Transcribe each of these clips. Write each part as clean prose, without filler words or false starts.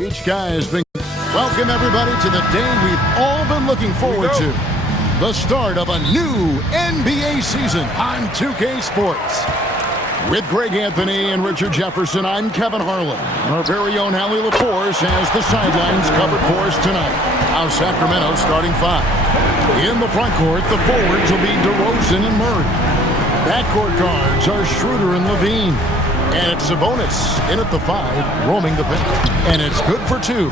Each guy has been... Welcome, everybody, to the day we've all been looking forward to. The start of a new NBA season on 2K Sports. With Greg Anthony and Richard Jefferson, I'm Kevin Harlan. And our very own Allie LaForce has the sidelines covered for us tonight. Now Sacramento starting five. In the front court, the forwards will be DeRozan and Murray. Backcourt guards are Schroeder and Levine. And it's Sabonis in at the five, roaming the bench. And it's good for two.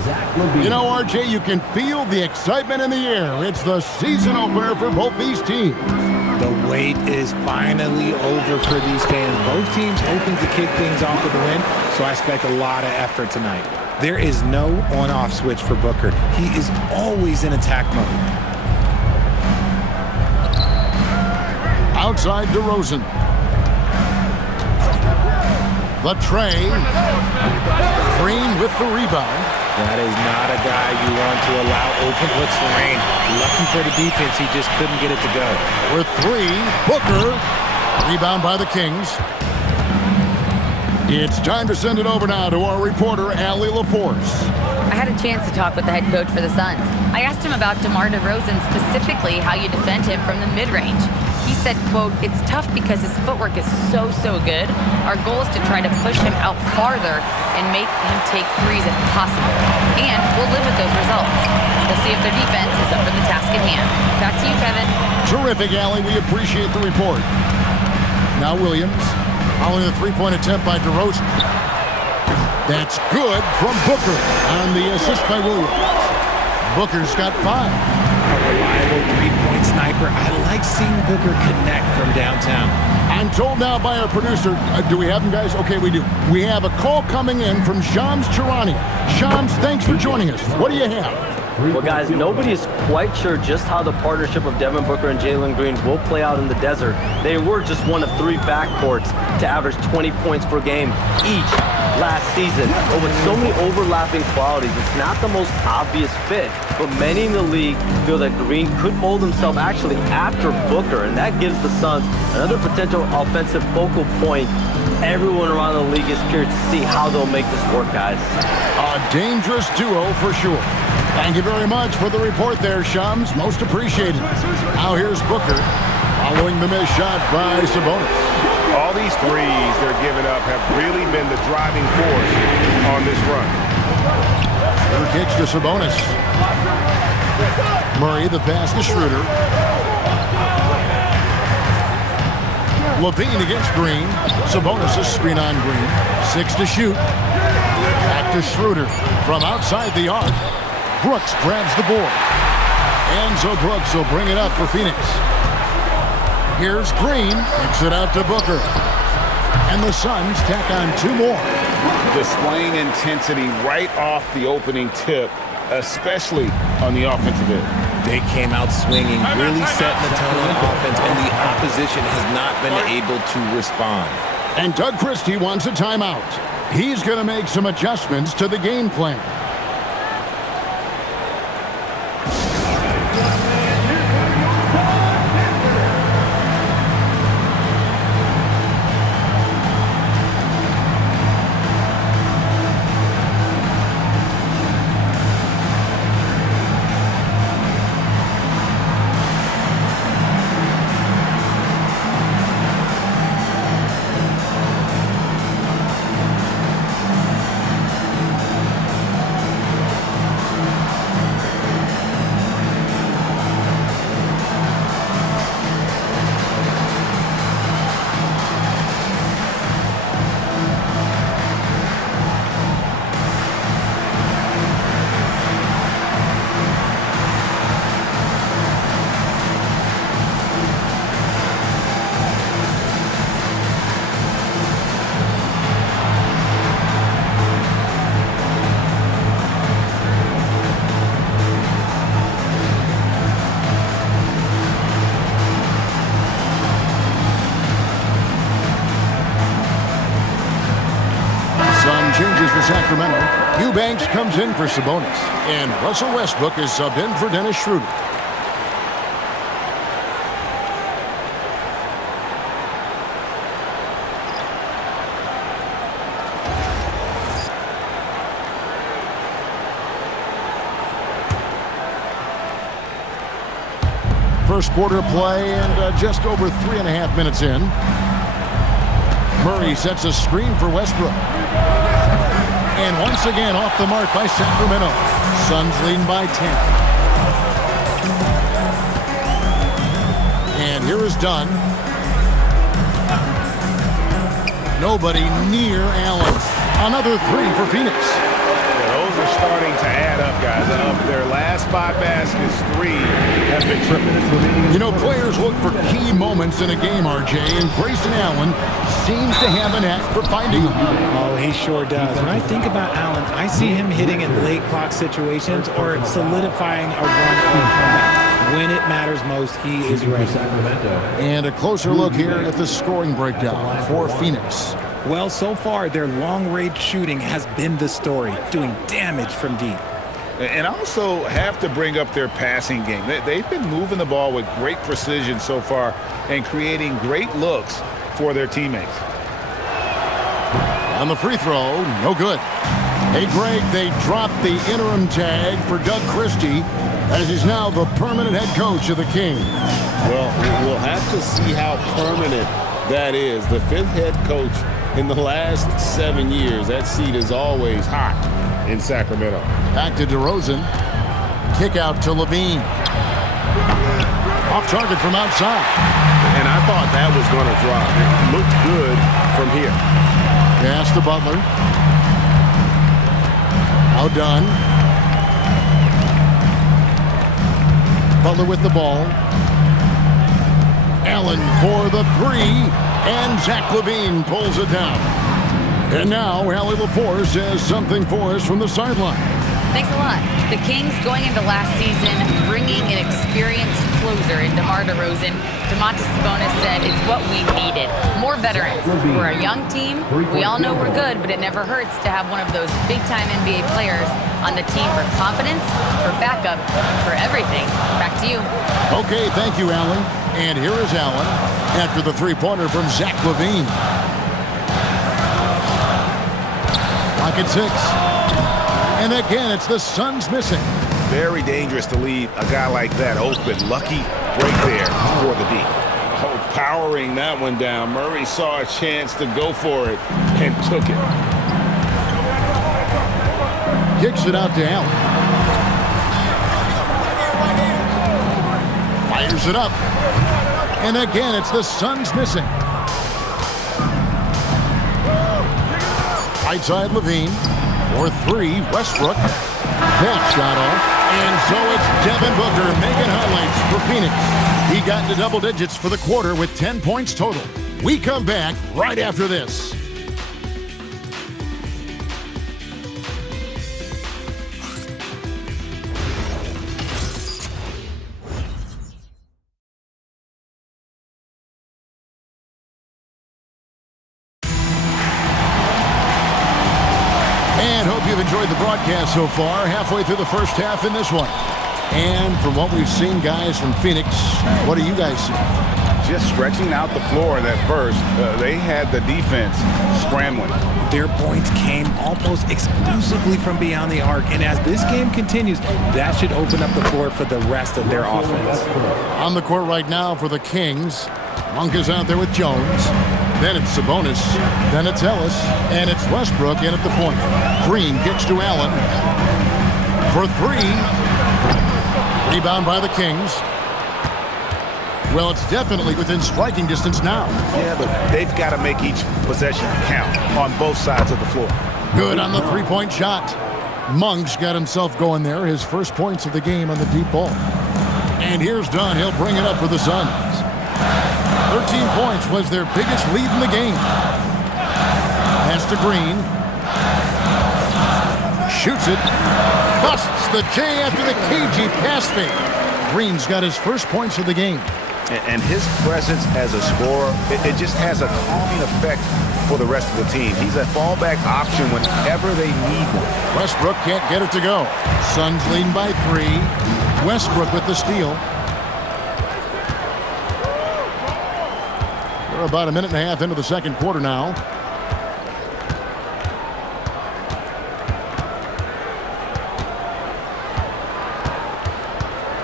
You know, RJ, you can feel the excitement in the air. It's the season opener for both these teams. The wait is finally over for these fans. Both teams hoping to kick things off with a win, so I expect a lot of effort tonight. There is no on-off switch for Booker. He is always in attack mode. Outside DeRozan. The tray. Green with the rebound. That is not a guy you want to allow open looks for range. Lucky for the defense, he just couldn't get it to go. For three, Booker. Rebound by the Kings. It's time to send it over now to our reporter, Allie LaForce. I had a chance to talk with the head coach for the Suns. I asked him about DeMar DeRozan, specifically how you defend him from the mid-range. He said, quote, "It's tough because his footwork is so good. Our goal is to try to push him out farther and make him take threes if possible. And we'll live with those results. We'll see if their defense is up for the task at hand." Back to you, Kevin. Terrific, Allie. We appreciate the report. Now Williams, following the three-point attempt by DeRozan. That's good from Booker on the assist by Williams. Booker's got five. A reliable three-point sniper. I like seeing Booker connect from downtown. I'm told now by our producer, do we have him, guys? Okay, we do. We have a call coming in from Shams Charania. Shams, thanks for joining us. What do you have? Well, guys, nobody is quite sure just how the partnership of Devin Booker and Jalen Green will play out in the desert. They were just one of three backcourts to average 20 points per game each last season. But with so many overlapping qualities, it's not the most obvious fit. But many in the league feel that Green could mold himself actually after Booker, and that gives the Suns another potential offensive focal point. Everyone around the league is curious to see how they'll make this work, guys. A dangerous duo for sure. Thank you very much for the report there, Shams. Most appreciated. Now here's Booker following the missed shot by Sabonis. All these threes they're giving up have really been the driving force on this run. Schroeder kicks to Sabonis. Murray, the pass to Schroeder. Levine against Green. Sabonis' screen on Green. 6 to shoot. Back to Schroeder from outside the arc. Brooks grabs the board. Enzo Brooks will bring it up for Phoenix. Here's Green. Kicks it out to Booker. And the Suns tack on two more. Displaying intensity right off the opening tip, especially on the offensive end. They came out swinging, really setting the tone on offense, and the opposition has not been able to respond. And Doug Christie wants a timeout. He's going to make some adjustments to the game plan. Changes for Sacramento. Eubanks comes in for Sabonis. And Russell Westbrook is subbed in for Dennis Schroeder. First quarter play and just over 3.5 minutes in. Murray sets a screen for Westbrook. And once again off the mark by Sacramento. Suns leading by 10. And here is Dunn. Nobody near Allen. Another three for Phoenix. Those are starting to add up, guys. Of their last 5 baskets, 3 have been triple. You know, players look for key moments in a game, RJ, and Grayson Allen seems to have an knack for finding them. Oh, he sure does. When I think about Allen, I see him hitting in late clock situations or solidifying a run on comeback. When it matters most, he is ready. And a closer look here at the scoring breakdown for Phoenix. Well, so far, their long-range shooting has been the story, doing damage from deep. And also have to bring up their passing game. They've been moving the ball with great precision so far and creating great looks for their teammates. On the free throw, no good. Hey, Greg, they dropped the interim tag for Doug Christie as he's now the permanent head coach of the Kings. Well, we'll have to see how permanent that is. The 5th head coach in the last 7 years. That seat is always hot in Sacramento. Back to DeRozan. Kick out to Levine. Off target from outside. And I thought that was going to drop. It looked good from here. Pass to Butler. Now done. Butler with the ball. Allen for the three. And Zach LaVine pulls it down. And now Allie LaForce has something for us from the sideline. Thanks a lot. The Kings going into last season bringing an experienced closer in DeMar DeRozan. Domantas Sabonis said it's what we needed. More veterans. We're a young team. We all know we're good, but it never hurts to have one of those big-time NBA players on the team for confidence, for backup, for everything. Back to you. Okay, thank you, Allen. And here is Allen after the three-pointer from Zach LaVine. Clock at 6. And again, it's the Suns missing. Very dangerous to leave a guy like that open. Lucky break there for the D. Oh, powering that one down. Murray saw a chance to go for it and took it. Kicks it out to Allen. Fires it up. And again, it's the Suns missing. Right side Levine. For 3, Westbrook. That shot off. And so it's Devin Booker making highlights for Phoenix. He got into double digits for the quarter with 10 points total. We come back right after this. You've enjoyed the broadcast so far, halfway through the first half in this one. And from what we've seen, guys, from Phoenix, what do you guys see? Just stretching out the floor in that first. They had the defense scrambling. Their points came almost exclusively from beyond the arc. And as this game continues, that should open up the floor for the rest of their offense. On the court right now for the Kings, Monk is out there with Jones. Then it's Sabonis. Then it's Ellis. And it's Westbrook in at the point. Green kicks to Allen. For 3. Rebound by the Kings. Well, it's definitely within striking distance now. Yeah, but they've got to make each possession count on both sides of the floor. Good on the three-point shot. Monk's got himself going there. His first points of the game on the deep ball. And here's Dunn. He'll bring it up for the Suns. 13 points was their biggest lead in the game. Pass to Green. Shoots it. Busts the J after the cagey pass fake. Green's got his first points of the game. And his presence as a scorer, it just has a calming effect for the rest of the team. He's a fallback option whenever they need one. Westbrook can't get it to go. Suns leading by 3. Westbrook with the steal. We're about a minute and a half into the second quarter now.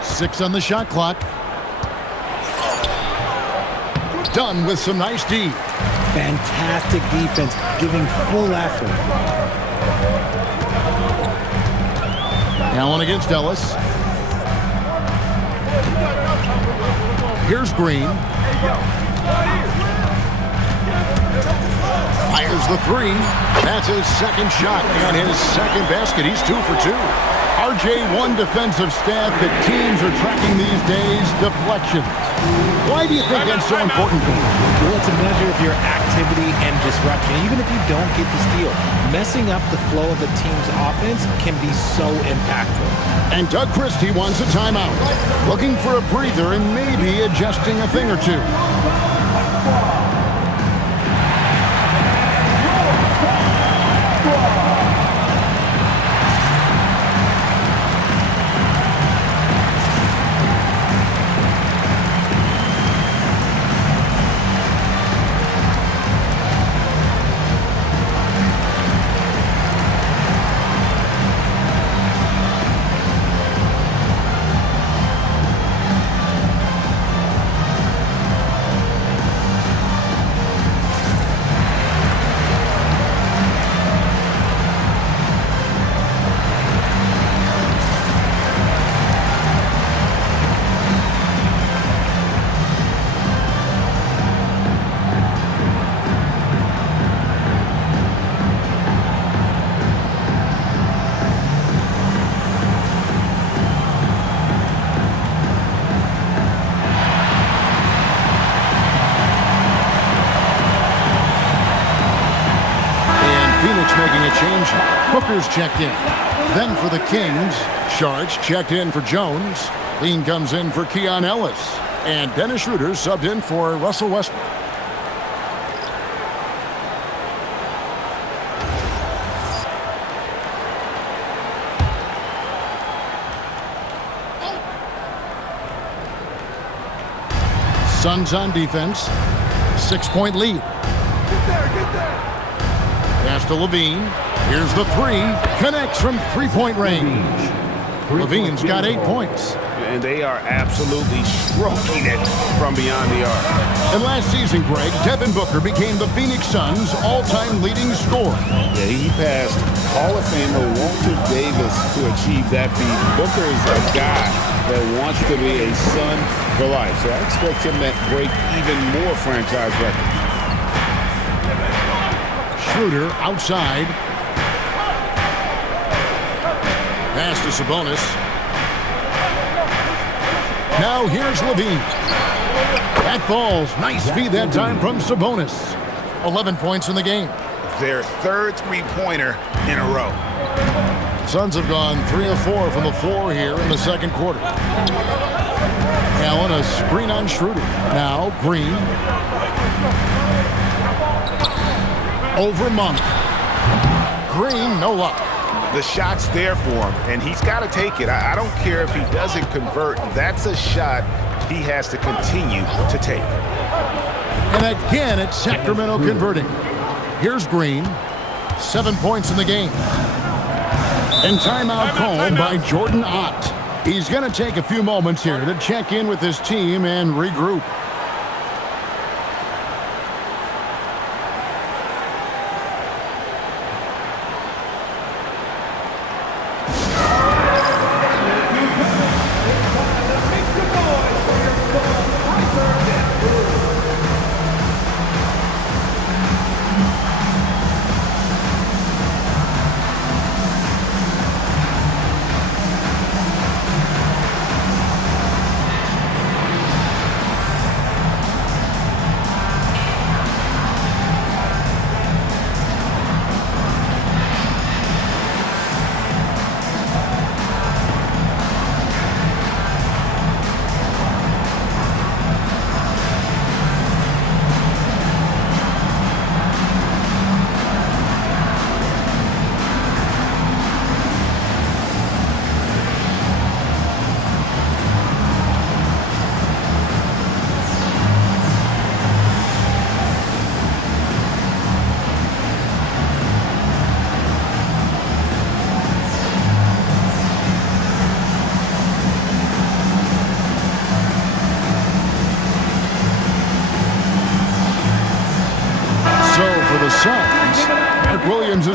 Six on the shot clock. done with some nice D. Fantastic defense, giving full effort. Allen against Ellis. Here's Green. Fires the three. That's his second shot and his second basket. He's 2 for 2. RJ, one defensive stat that teams are tracking these days, deflection. Why do you think that's so important? Well, it's a measure of your activity and disruption. Even if you don't get the steal, messing up the flow of a team's offense can be so impactful. And Doug Christie wants a timeout, looking for a breather and maybe adjusting a thing or two. Making a change. Booker's checked in. Then for the Kings, Sharch checked in for Jones. Lean comes in for Keon Ellis. And Dennis Schroeder subbed in for Russell Westbrook. Suns on defense. 6-point lead. Get there. Pass to Levine. Here's the three. Connects from three-point range. Levine's got 8 points. And they are absolutely stroking it from beyond the arc. And last season, Greg, Devin Booker became the Phoenix Suns' all-time leading scorer. Yeah, he passed Hall of Famer Walter Davis to achieve that feat. Booker is a guy that wants to be a Sun for life. So I expect him to break even more franchise records. Schroeder outside. Pass to Sabonis. Now here's Levine. That falls. Nice feed that time from Sabonis. 11 points in the game. Their third three-pointer in a row. Suns have gone 3 of 4 from the floor here in the second quarter. Allen, a screen on Schroeder. Now Green. Over Monk. Green, no luck. The shot's there for him, and he's got to take it. I don't care if he doesn't convert. That's a shot he has to continue to take. And again, it's Sacramento converting. Here's Green. 7 points in the game. And timeout called by Jordan Ott. He's going to take a few moments here to check in with his team and regroup.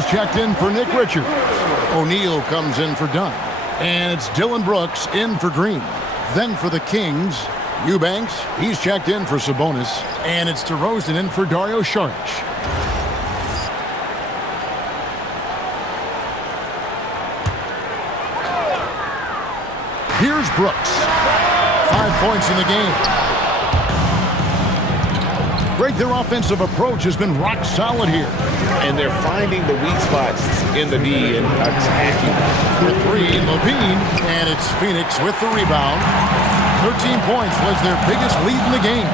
checked in for Nick Richard. O'Neal comes in for Dunn. And it's Dylan Brooks in for Green. Then for the Kings, Eubanks, he's checked in for Sabonis. And it's DeRozan in for Dario Saric. Here's Brooks. 5 points in the game. Greg, their offensive approach has been rock solid here. And they're finding the weak spots in the D and attacking. For three, Levine, and it's Phoenix with the rebound. 13 points was their biggest lead in the game.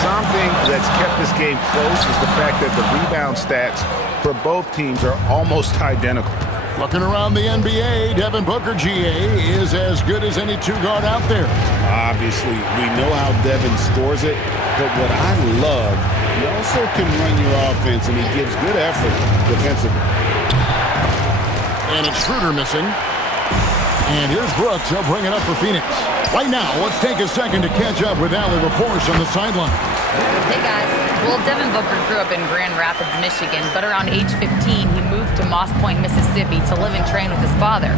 Something that's kept this game close is the fact that the rebound stats for both teams are almost identical. Looking around the NBA, Devin Booker, GA, is as good as any two-guard out there. Obviously, we know how Devin scores it, but what I love, he also can run your offense, and he gives good effort defensively. And it's Schroeder missing. And here's Brooks. He'll bring it up for Phoenix. Right now, let's take a second to catch up with Allie LaForce on the sideline. Hey, guys. Well, Devin Booker grew up in Grand Rapids, Michigan, but around age 15, he moved to Moss Point, Mississippi to live and train with his father.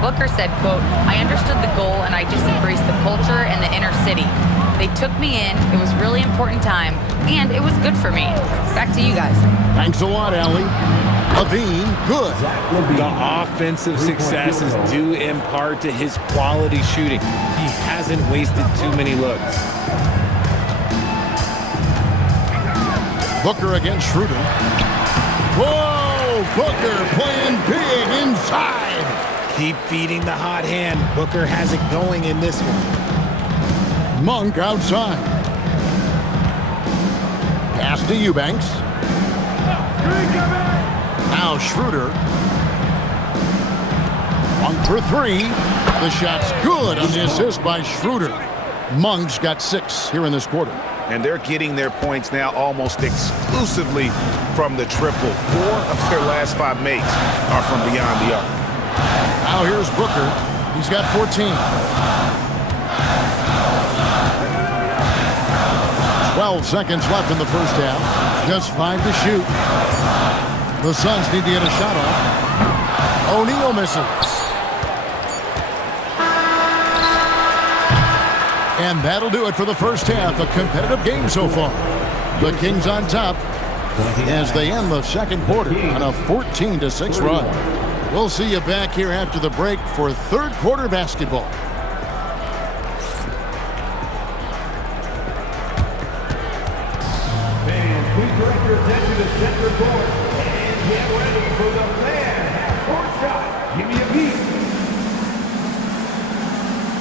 Booker said, quote, "I understood the goal and I just embraced the culture and the inner city. They took me in, it was really important time, and it was good for me." Back to you guys. Thanks a lot, Allie. Levine, good. The offensive success is due in part to his quality shooting. He hasn't wasted too many looks. Booker against Schroeder. Whoa! Booker playing big inside. Keep feeding the hot hand. Booker has it going in this one. Monk outside. Pass to Eubanks. Now Schroeder. Monk for three. The shot's good on the assist by Schroeder. Monk's got 6 here in this quarter. And they're getting their points now almost exclusively from the triple. 4 of their last 5 makes are from beyond the arc. Now here's Booker. He's got 14. 12 seconds left in the first half. Just 5 to shoot. The Suns need to get a shot off. O'Neal misses. And that'll do it for the first half. A competitive game so far. The Kings on top as they end the second quarter on a 14-6 run. We'll see you back here after the break for third quarter basketball. Fans, please direct your attention to center court and get ready for the fan half-court shot. Give me a beat.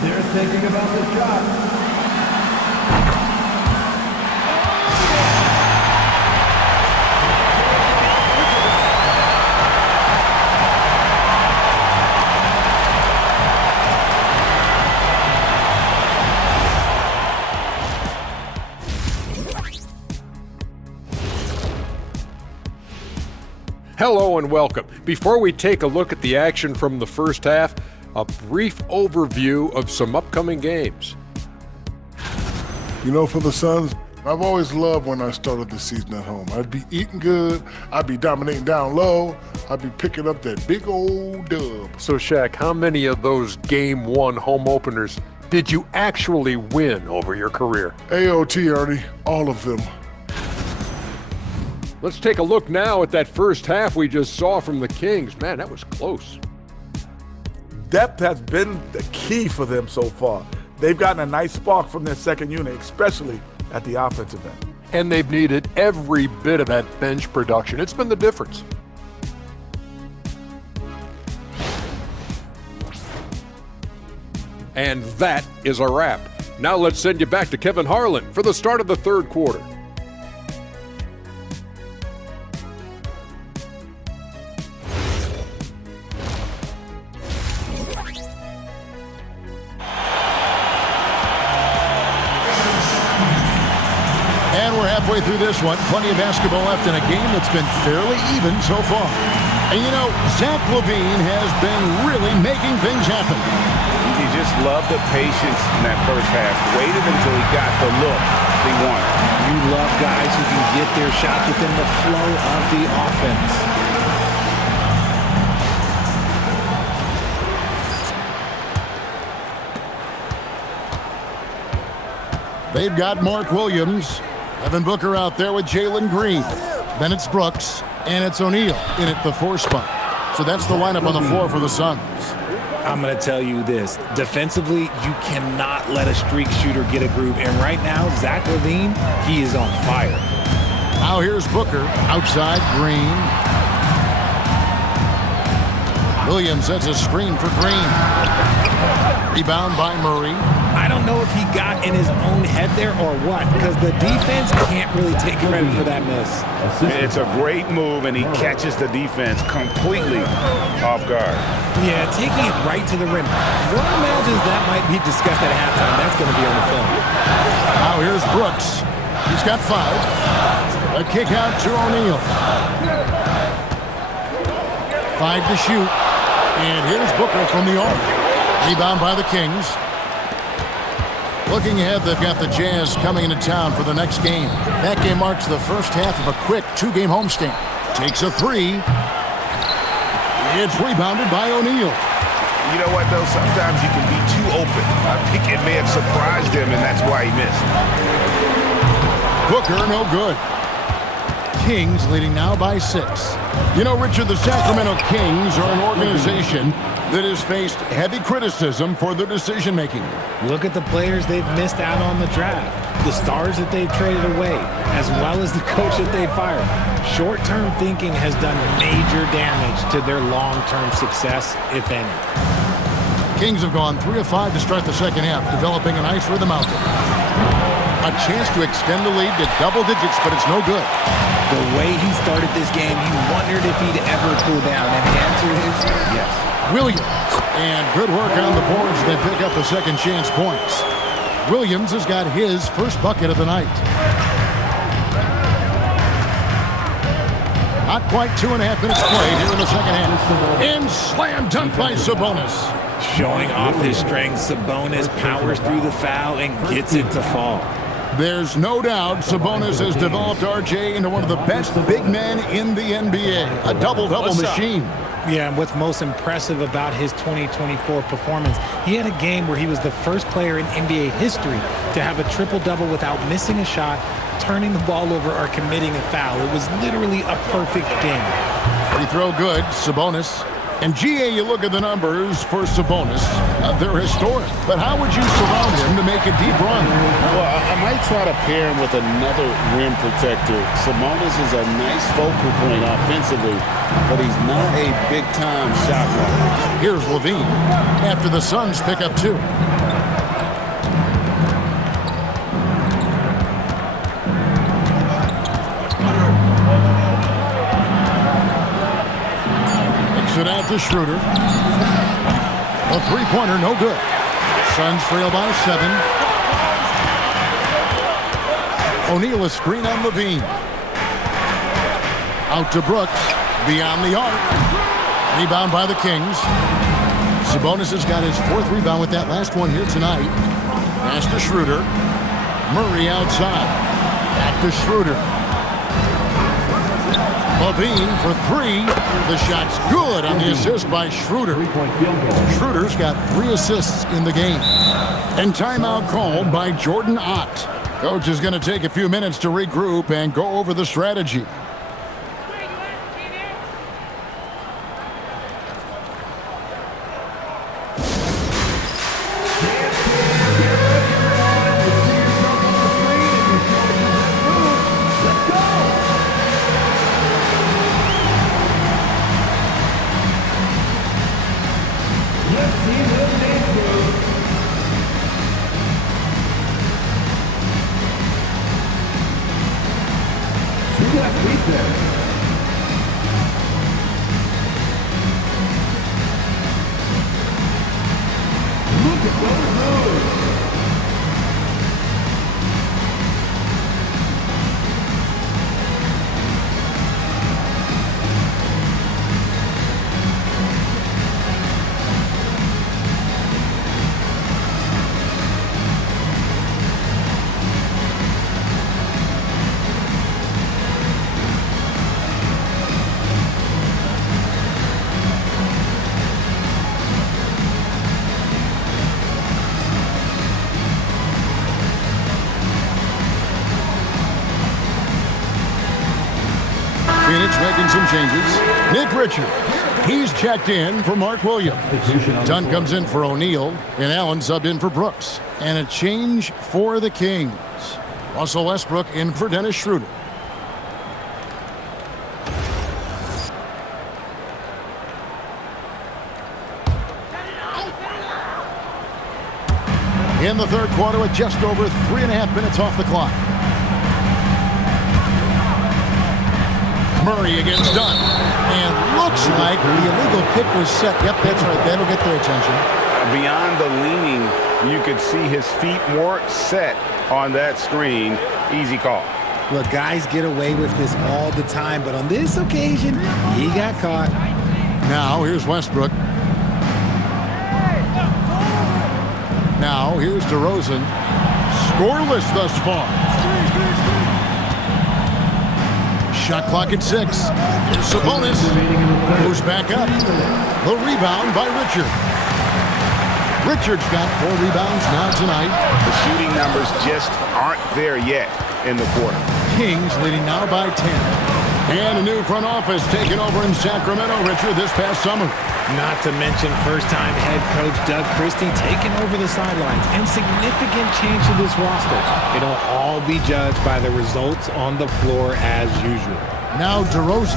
They're thinking about the shot. Hello and welcome. Before we take a look at the action from the first half, a brief overview of some upcoming games. You know, for the Suns, I've always loved when I started the season at home. I'd be eating good, I'd be dominating down low, I'd be picking up that big old dub. So Shaq, how many of those Game 1 home openers did you actually win over your career? AOT, Ernie, all of them. Let's take a look now at that first half we just saw from the Kings. Man, that was close. Depth has been the key for them so far. They've gotten a nice spark from their second unit, especially at the offensive end. And they've needed every bit of that bench production. It's been the difference. And that is a wrap. Now let's send you back to Kevin Harlan for the start of the third quarter. Halfway through this one, plenty of basketball left in a game that's been fairly even so far. And you know, Zach LaVine has been really making things happen. You just love the patience in that first half. Waited until he got the look he wanted. You love guys who can get their shots within the flow of the offense. They've got Mark Williams, Devin Booker out there with Jalen Green. Then it's Brooks, and it's O'Neal in at the 4 spot. So that's the lineup on the floor for the Suns. I'm going to tell you this. Defensively, you cannot let a streak shooter get a groove. And right now, Zach LaVine, he is on fire. Now here's Booker, outside Green. Williams sets a screen for Green. Rebound by Murray. I don't know if he got in his own head there or what, because the defense can't really take credit for that miss. It's a great move, and he catches the defense completely off guard. Yeah, taking it right to the rim. One imagines that might be discussed at halftime. That's going to be on the film. Now here's Brooks. He's got 5. A kick out to O'Neal. 5 to shoot. And here's Booker from the arc. Rebound by the Kings. Looking ahead, they've got the Jazz coming into town for the next game. That game marks the first half of a quick 2-game homestand. Takes a 3. It's rebounded by O'Neal. You know what, though? Sometimes you can be too open. I think it may have surprised him, and that's why he missed. Booker, no good. Kings leading now by 6. You know, Richard, the Sacramento Kings are an organization that has faced heavy criticism for their decision-making. Look at the players they've missed out on the draft, the stars that they've traded away, as well as the coach that they fired. Short-term thinking has done major damage to their long-term success, if any. Kings have gone 3 of 5 to start the second half, developing a nice rhythm out there. A chance to extend the lead to double digits, but it's no good. The way he started this game, you wondered if he'd ever cool down, and the answer is yes. Williams, and good work on the boards. They pick up the second chance points. Williams has got his first bucket of the night. Not quite 2.5 minutes played here in the second half. And slam dunk by Sabonis. Showing off his strength, Sabonis powers through the foul and gets it to fall. There's no doubt Sabonis has developed RJ into one of the best big men in the NBA. A double-double machine. Yeah, and what's most impressive about his 2024 performance, he had a game where he was the first player in NBA history to have a triple-double without missing a shot, turning the ball over, or committing a foul. It was literally a perfect game. Free throw good, Sabonis. And GA, you look at the numbers for Sabonis, they're historic. But how would you surround him to make a deep run? Well, I might try to pair him with another rim protector. Sabonis is a nice focal point offensively, but he's not a big-time shot blocker. Here's LaVine after the Suns pick up 2. It out to Schroeder. A 3-pointer, no good. Suns trail by 7. O'Neal a screen on LaVine. Out to Brooks. Beyond the arc. Rebound by the Kings. Sabonis has got his 4th rebound with that last one here tonight. Pass to Schroeder. Murray outside. Back to Schroeder. LaVine for 3. The shot's good on the assist by Schroeder. Schroeder's got 3 assists in the game. And timeout called by Jordan Ott. Coach is going to take a few minutes to regroup and go over the strategy. making some changes. Nick Richards, he's checked in for Mark Williams. Dunn comes in for O'Neal, and Allen subbed in for Brooks. And a change for the Kings. Russell Westbrook in for Dennis Schroeder. In the third quarter with just over 3.5 minutes off the clock. Murray against Dunn. And looks like the illegal pick was set. Yep, that's right. That'll get their attention. Beyond the leaning, you could see his feet more set on that screen. Easy call. Look, guys get away with this all the time, but on this occasion, he got caught. Now, here's Westbrook. Now, here's DeRozan. Scoreless thus far. Shot clock at 6. Here's Sabonis. Goes back up. The rebound by Richard. Richard's got 4 rebounds now tonight. The shooting numbers just aren't there yet in the quarter. Kings leading now by 10. And a new front office taken over in Sacramento, Richard, this past summer. Not to mention first-time head coach Doug Christie taking over the sidelines, and significant change to this roster. It'll all be judged by the results on the floor as usual. Now DeRozan,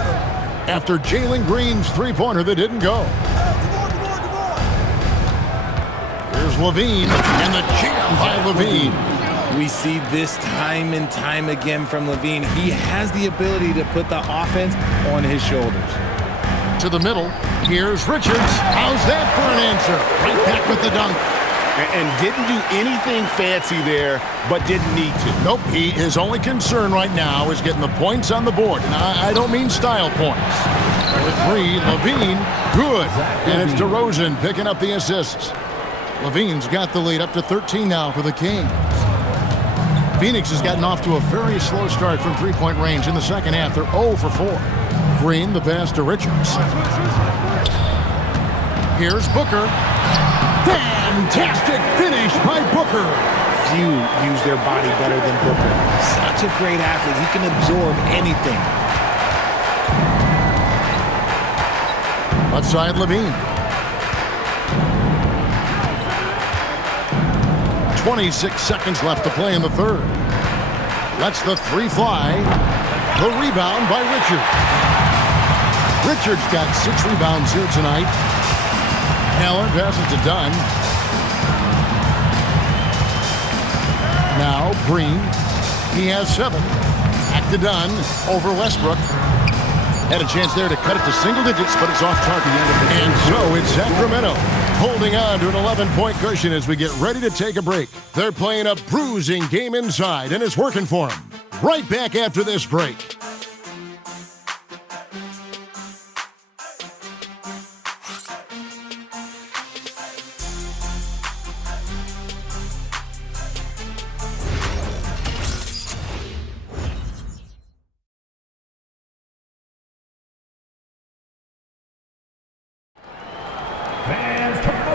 after Jalen Green's three-pointer that didn't go. Here's Levine, and the jam by Levine. We see this time and time again from Levine. He has the ability to put the offense on his shoulders. To the middle, here's Richards. How's that for an answer? Right back with the dunk. And didn't do anything fancy there, but didn't need to. Nope, his only concern right now is getting the points on the board. And I don't mean style points. The 3, Levine, good. And it's DeRozan picking up the assists. Levine's got the lead up to 13 now for the Kings. Phoenix has gotten off to a very slow start from three-point range in the second half. They're 0 for 4. Green, the pass to Richards. Here's Booker. Fantastic finish by Booker. Few use their body better than Booker. Such a great athlete. He can absorb anything. Left side, Levine. 26 seconds left to play in the third. Lets the 3 fly. The rebound by Richard. Richard's got 6 rebounds here tonight. Allen passes to Dunn. Now Green. He has 7. Back to Dunn. Over Westbrook. Had a chance there to cut it to single digits, but it's off target. And so it's Sacramento holding on to an 11-point cushion as we get ready to take a break. They're playing a bruising game inside, and it's working for them. Right back after this break.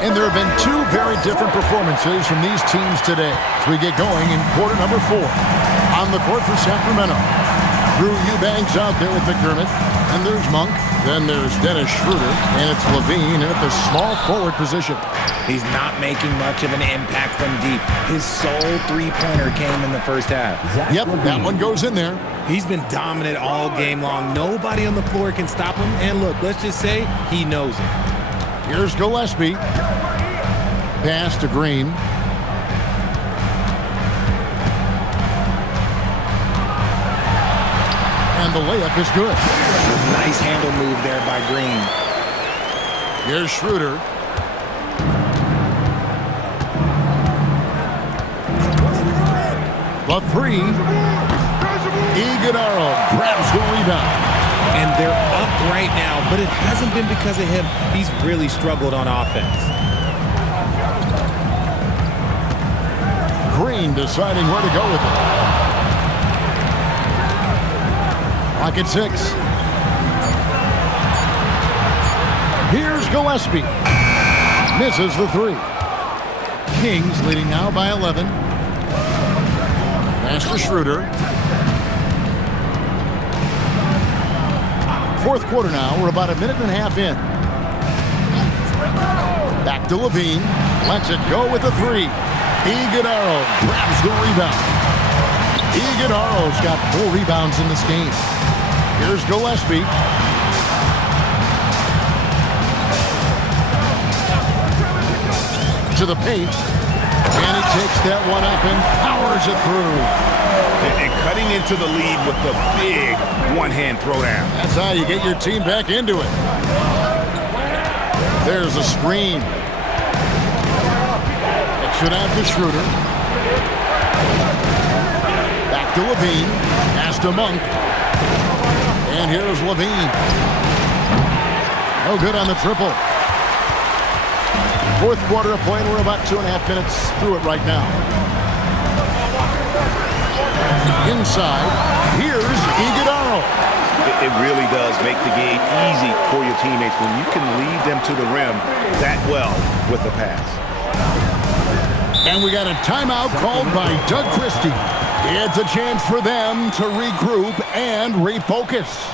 And there have been 2 very different performances from these teams today as we get going in quarter number 4. On the court for Sacramento, Drew Eubanks out there with McDermott. And there's Monk. Then there's Dennis Schroeder. And it's Levine in at the small forward position. He's not making much of an impact from deep. His sole three-pointer came in the first half. Yep, that one goes in there. He's been dominant all game long. Nobody on the floor can stop him. And look, let's just say he knows it. Here's Gillespie. Pass to Green. And the layup is good. Nice handle move there by Green. Here's Schroeder. The 3. Iguodala grabs the rebound. And they're up right now, but it hasn't been because of him. He's really struggled on offense. Green deciding where to go with it. Clock at 6. Here's Gillespie. Misses the 3. Kings leading now by 11. Pass to Schroeder. fourth quarter now. We're about a minute and a half in. Back to Levine. Lets it go with the three. Iguodala grabs the rebound. Iguodala's got 4 rebounds in this game. Here's Gillespie. To the paint. And he takes that one up and powers it through. And cutting into the lead with the big one-hand throwdown. That's how you get your team back into it. There's a screen. Kicks it out to Schroeder. Back to Levine. Pass to Monk. And here's Levine. No good on the triple. Fourth quarter of play, and we're about 2.5 minutes through it right now. Inside, here's Iguodala. It really does make the game easy for your teammates when you can lead them to the rim that well with the pass. And we got a timeout called by Doug Christie. It's a chance for them to regroup and refocus.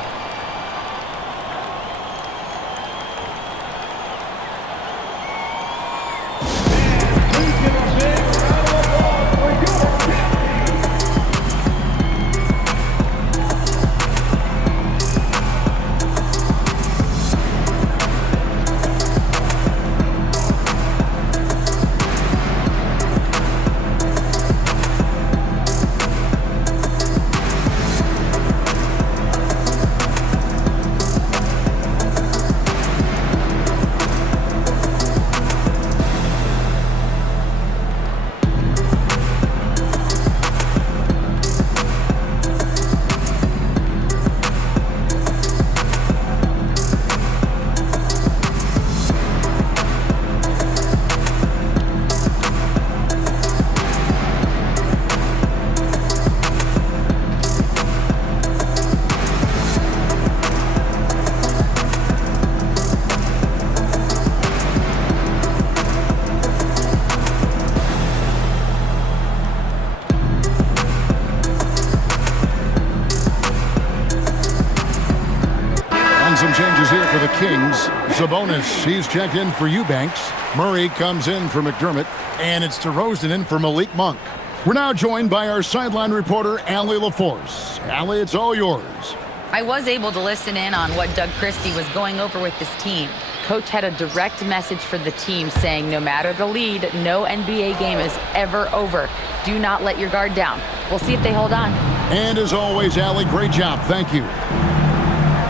Some changes here for the Kings. Sabonis, he's checked in for Eubanks. Murray comes in for McDermott. And it's DeRozan in for Malik Monk. We're now joined by our sideline reporter, Allie LaForce. Allie, it's all yours. I was able to listen in on what Doug Christie was going over with this team. Coach had a direct message for the team saying no matter the lead, no NBA game is ever over. Do not let your guard down. We'll see if they hold on. And as always, Allie, great job. Thank you.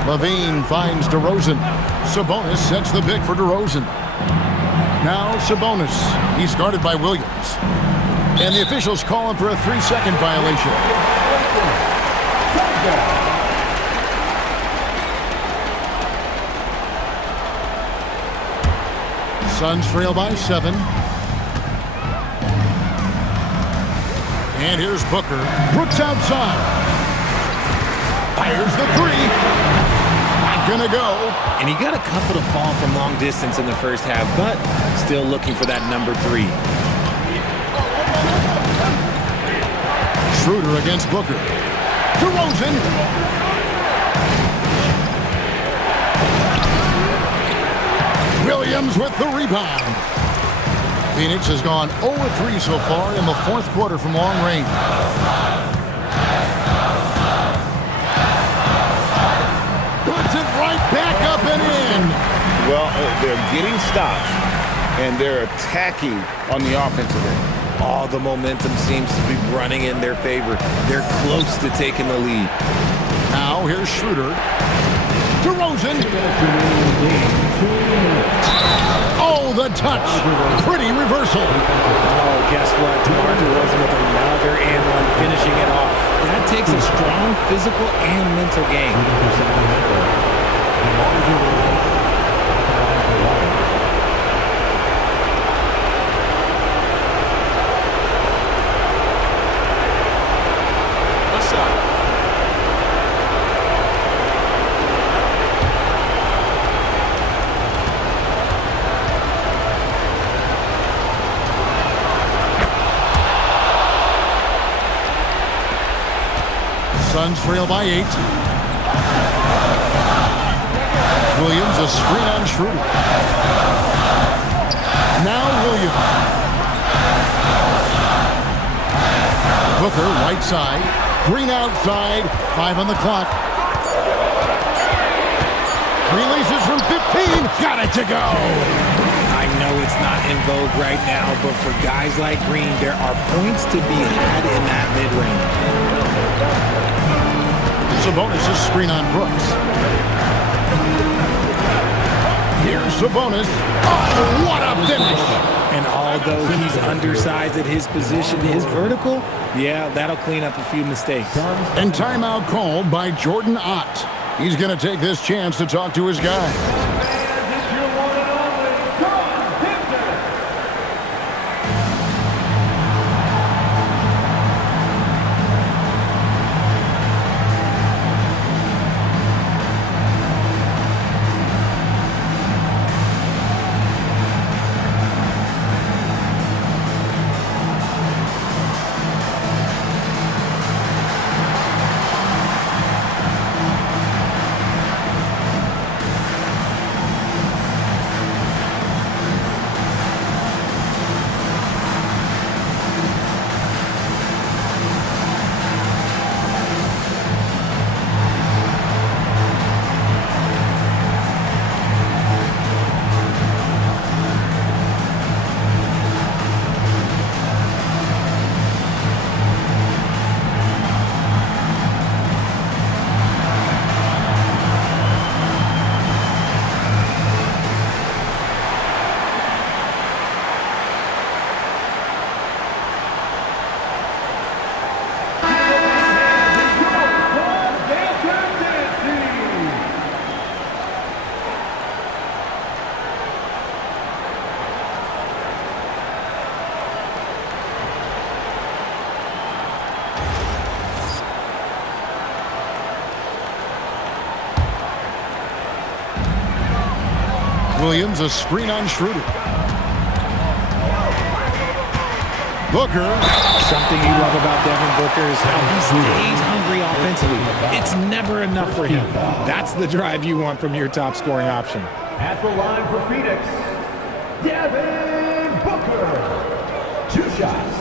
Levine finds DeRozan. Sabonis sets the pick for DeRozan. Now Sabonis. He's guarded by Williams. And the officials call him for a 3-second violation. Suns trail by 7. And here's Booker. Brooks outside. Fires the 3. Gonna go. And he got a couple to fall from long distance in the first half, but still looking for that number 3. Schroeder against Booker. DeRozan. Williams with the rebound. Phoenix has gone 0-3 so far in the fourth quarter from long range. Back up and in. Well, they're getting stops, and they're attacking on the offensive end. All the momentum seems to be running in their favor. They're close to taking the lead. Now here's Schroeder. DeRozan. Oh, the touch. Pretty reversal. Oh, guess what? DeMar DeRozan with another and one, finishing it off. That takes a strong physical and mental game. What's up? Suns trail by 8. Williams, a screen on Schroeder. Now Williams. Booker, right side. Green outside. 5 on the clock. Releases from 15. Got it to go. I know it's not in vogue right now, but for guys like Green, there are points to be had in that mid-range. Sabonis' screen on Brooks. Here's Sabonis. Oh, what a finish! And although he's undersized at his position, his vertical, yeah, that'll clean up a few mistakes. And timeout called by Jordan Ott. He's going to take this chance to talk to his guy. Williams, a screen on Schroeder. Booker. Something you love about Devin Booker is how he stays hungry offensively. It's never enough for him. That's the drive you want from your top scoring option. At the line for Phoenix, Devin Booker. 2 shots.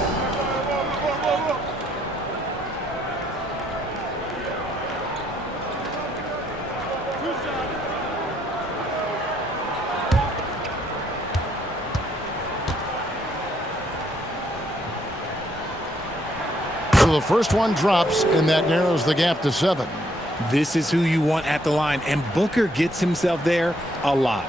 So the first one drops, and that narrows the gap to 7. This is who you want at the line, and Booker gets himself there a lot.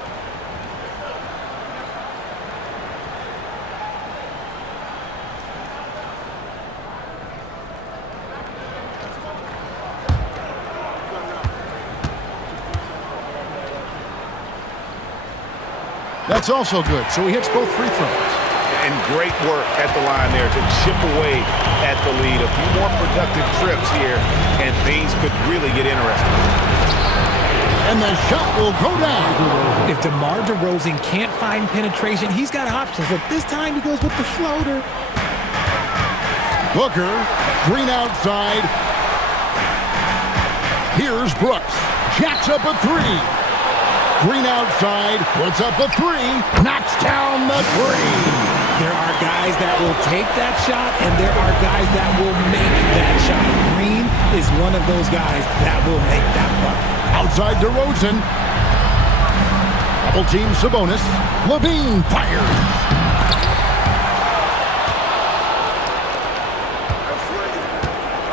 That's also good, so he hits both free throws. And great work at the line there to chip away at the lead. A few more productive trips here, and things could really get interesting. And the shot will go down. If DeMar DeRozan can't find penetration, he's got options. But this time he goes with the floater. Booker, Green outside. Here's Brooks. Jacks up a 3. Green outside, puts up a 3, knocks down the 3. There are guys that will take that shot, and there are guys that will make that shot. Green is one of those guys that will make that bucket. Outside DeRozan. Double team Sabonis. Levine fires.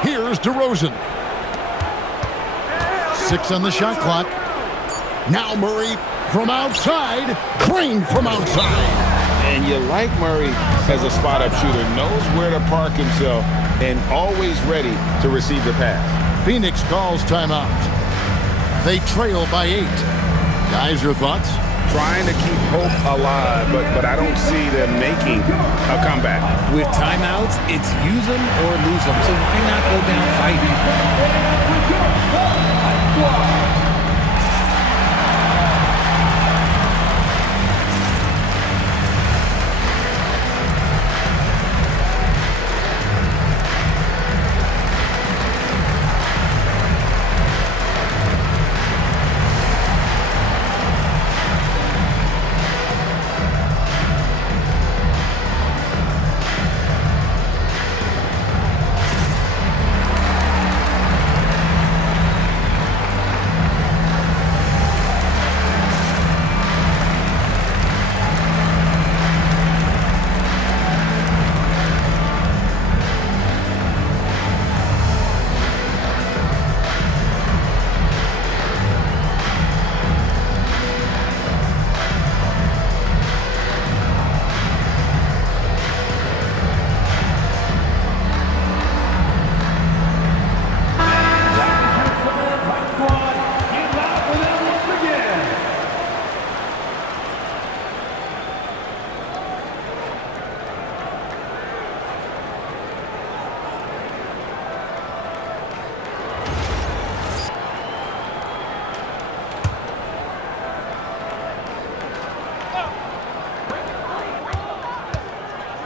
Here's DeRozan. 6 on the shot clock. Now Murray from outside. Green from outside. And you like Murray as a spot-up shooter, knows where to park himself, and always ready to receive the pass. Phoenix calls timeout. They trail by 8. Guys, your thoughts? Trying to keep hope alive, but I don't see them making a comeback. With timeouts, it's use them or lose them, so why not go down fighting?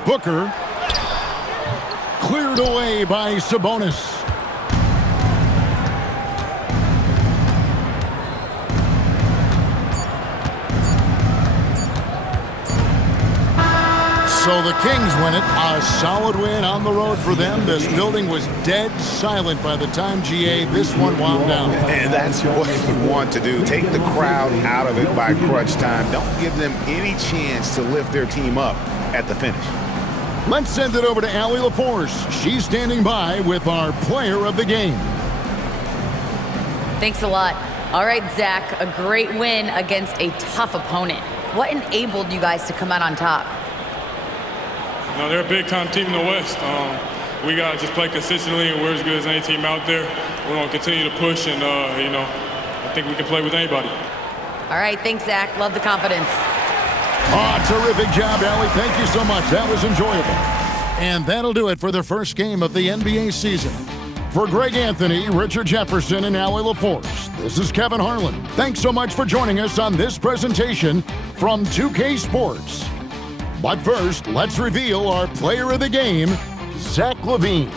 Booker. Cleared away by Sabonis. So the Kings win it. A solid win on the road for them. This building was dead silent by the time, GA, this one wound down. And that's what you want to do. Take the crowd out of it by crunch time. Don't give them any chance to lift their team up at the finish. Let's send it over to Allie LaForce. She's standing by with our player of the game. Thanks a lot. All right, Zach, a great win against a tough opponent. What enabled you guys to come out on top? No, they're a big-time team in the West. We got to just play consistently, and we're as good as any team out there. We're going to continue to push, and, I think we can play with anybody. All right, thanks, Zach. Love the confidence. Terrific job, Allie. Thank you so much. That was enjoyable. And that'll do it for the first game of the NBA season. For Greg Anthony, Richard Jefferson, and Allie LaForce, this is Kevin Harlan. Thanks so much for joining us on this presentation from 2K Sports. But first, let's reveal our player of the game, Zach LaVine.